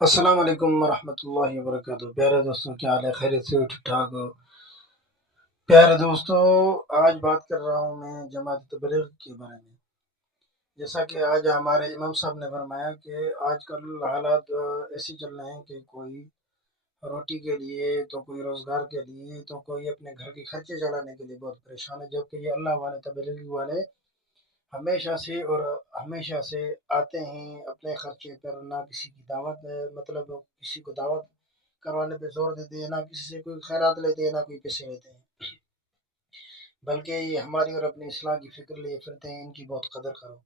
السلام علیکم ورحمۃ اللہ وبرکاتہ۔ پیارے دوستوں، کیا حال ہے؟ خیریت سے ہو؟ ٹھیک ٹھاک ہو؟ پیارے دوستوں، آج بات کر رہا ہوں میں جماعت تبلیغ کے بارے میں۔ جیسا کہ آج ہمارے امام صاحب نے فرمایا کہ آج کل حالات ایسے چل رہے ہیں کہ کوئی روٹی کے لیے، تو کوئی روزگار کے لیے، تو کوئی اپنے گھر کے خرچے چلانے کے لیے بہت پریشان ہے، جبکہ یہ اللہ والے تبلیغ والے ہمیشہ سے آتے ہیں اپنے خرچے پر، نہ کسی کی دعوت مطلب کسی کو دعوت کروانے پہ زور دیتے ہیں، نہ کسی سے کوئی خیرات لیتے ہیں، نہ کوئی پیسے لیتے ہیں، بلکہ یہ ہماری اور اپنی اصلاح کی فکر لیے پھرتے ہیں۔ ان کی بہت قدر کرو۔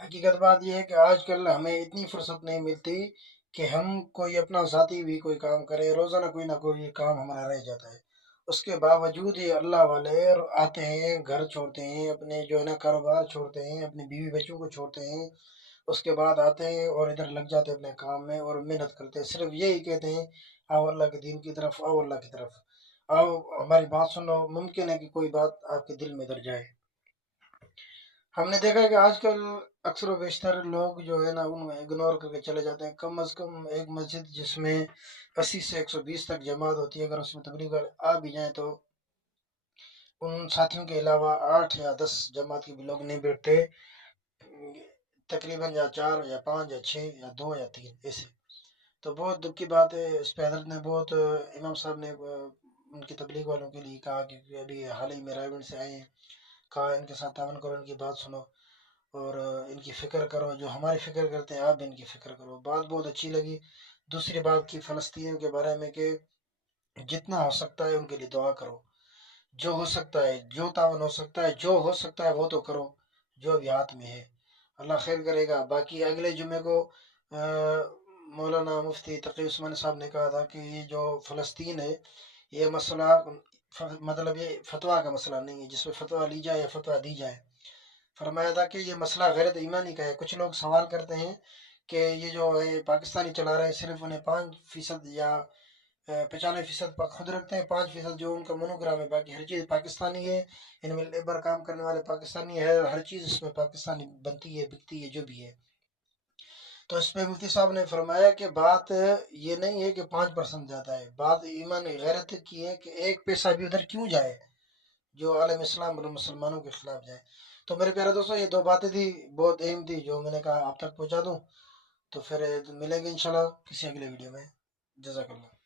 حقیقت بات یہ ہے کہ آج کل ہمیں اتنی فرصت نہیں ملتی کہ ہم کوئی اپنا ذاتی بھی کوئی کام کرے۔ روزانہ کوئی نہ کوئی کام ہمارا رہ جاتا ہے، اس کے باوجود یہ اللہ والے آتے ہیں، گھر چھوڑتے ہیں، اپنے جو ہے نا کاروبار چھوڑتے ہیں، اپنے بیوی بچوں کو چھوڑتے ہیں، اس کے بعد آتے ہیں اور ادھر لگ جاتے ہیں اپنے کام میں اور محنت کرتے ہیں۔ صرف یہی کہتے ہیں آؤ اللہ کے دین کی طرف، آؤ اللہ کی طرف، آؤ ہماری بات سنو۔ ممکن ہے کہ کوئی بات آپ کے دل میں ادھر جائے۔ ہم نے دیکھا ہے کہ آج کل اکثر و بیشتر لوگ جو ہے نا ان میں اگنور کر کے چلے جاتے ہیں۔ کم از کم ایک مسجد جس میں 80 سے 120 تک جماعت ہوتی ہے، اگر اس میں تبلیغ والے آ بھی جائیں تو ان ساتھیوں کے علاوہ 8 یا 10 جماعت کے بھی لوگ نہیں بیٹھتے، تقریباً یا 4 یا 5 یا 6 یا 2 یا 3 ایسے۔ تو بہت دکھ کی بات ہے۔ اس پہ حضرت نے بہت امام صاحب نے ان کی تبلیغ والوں کے لیے کہا کہ ابھی حال ہی میں رائے گنج سے آئے ہیں، کہا ان کے ساتھ تعاون کرو، ان کی بات سنو اور ان کی فکر کرو، جو ہماری فکر کرتے ہیں آپ بھی ان کی فکر کرو۔ بات بہت اچھی لگی۔ دوسری بات کی فلسطینیوں کے بارے میں کہ جتنا ہو سکتا ہے ان کے لیے دعا کرو، جو ہو سکتا ہے، جو تعاون ہو سکتا ہے، جو ہو سکتا ہے وہ تو کرو، جو ابھی ہاتھ میں ہے۔ اللہ خیر کرے گا۔ باقی اگلے جمعے کو مولانا مفتی تقی عثمانی صاحب نے کہا تھا کہ یہ جو فلسطین ہے، یہ مسئلہ مطلب یہ فتویٰ کا مسئلہ نہیں ہے جس میں فتویٰ لی جائے یا فتویٰ دی جائے۔ فرمایا تھا کہ یہ مسئلہ غیرت ایمانی کا ہے۔ کچھ لوگ سوال کرتے ہیں کہ یہ جو ہے پاکستانی چلا رہے ہیں، صرف انہیں 5% یا 95% خود رکھتے ہیں، 5% جو ان کا مونوگرام ہے، باقی ہر چیز پاکستانی ہے، ان میں لیبر کام کرنے والے پاکستانی ہے، ہر چیز اس میں پاکستانی بنتی ہے، بکتی ہے، جو بھی ہے۔ تو اس پہ مفتی صاحب نے فرمایا کہ بات یہ نہیں ہے کہ 5% جاتا ہے، بات ایمان غیرت کی ہے کہ 1 پیسہ بھی ادھر کیوں جائے جو عالم اسلام اور مسلمانوں کے خلاف جائے۔ تو میرے پیارے دوستوں، یہ 2 باتیں تھی، بہت اہم تھی، جو میں نے کہا آپ تک پہنچا دوں۔ تو پھر ملیں گے انشاءاللہ کسی اگلے ویڈیو میں۔ جزاک اللہ۔